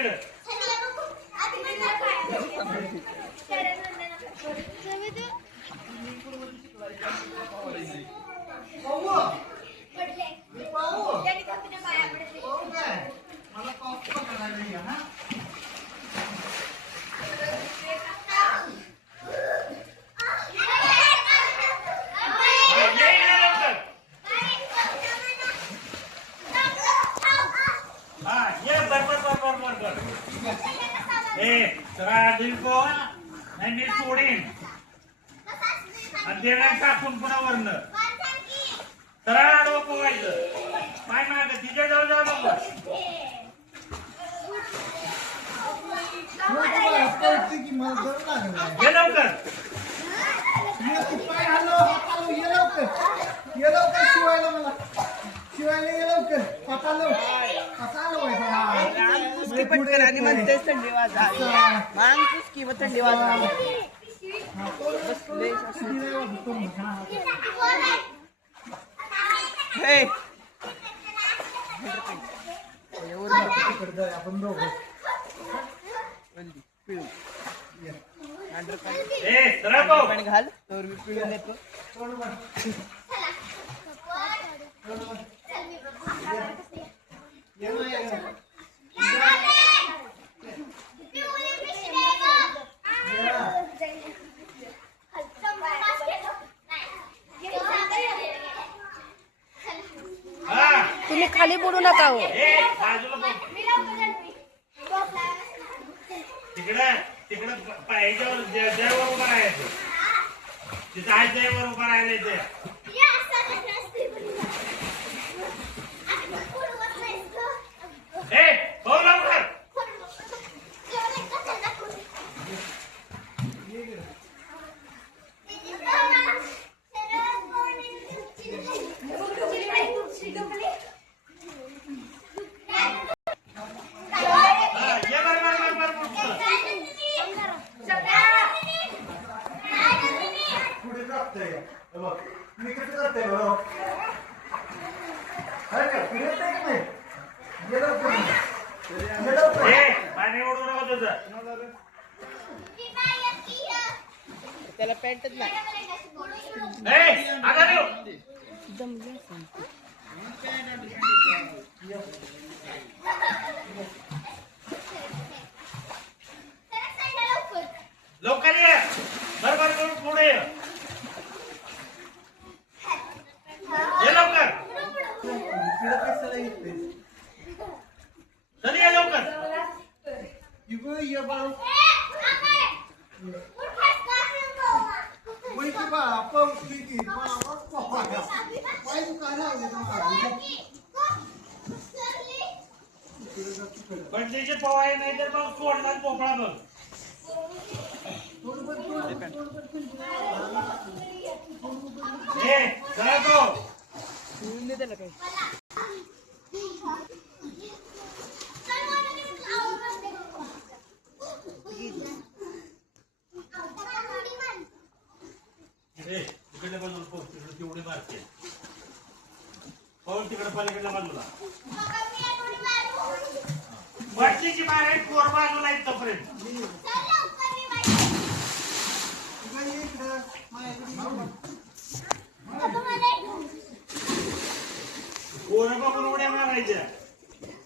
इकडं नाही सोडीन आणि देणार टाकून पुन्हा वरनं सरळ आडवं पोवायचं पाय माग तिच्या जवळ जाऊ नको ये लवकर शिवायला मला शिवायला ये लवकर पटालो पटकन आणि म्हणतेच थंडी वाजा माणूस की मग थंडी वाजा बसले आपण दोघं पाणी घाल तर मी पिळून देतो तुम्ही खाली पडू नका हो तिकडं तिकडं पायाच्यावर जयवर उभं राहायचं तिथं आहे जयवर उभं राहायला मी कसं करते पाणी ओढून राहत तुझं त्याला पॅन्टच नाही लवकर ये बरोबर करून पुढे ये लवकर चल ये लवकर बंडलीचे पोवाय नाही तर मग सोडणार पोपळा बघ चला तो त्याला काही तिकडल्या बाजूला पाऊस तिकडे तेवढी मारते पाऊस तिकडे पलीकडल्या बाजूला बटलीची मार आहे कोर बाजूला आहेत तोपर्यंत कोर बघून उड्या मारायच्या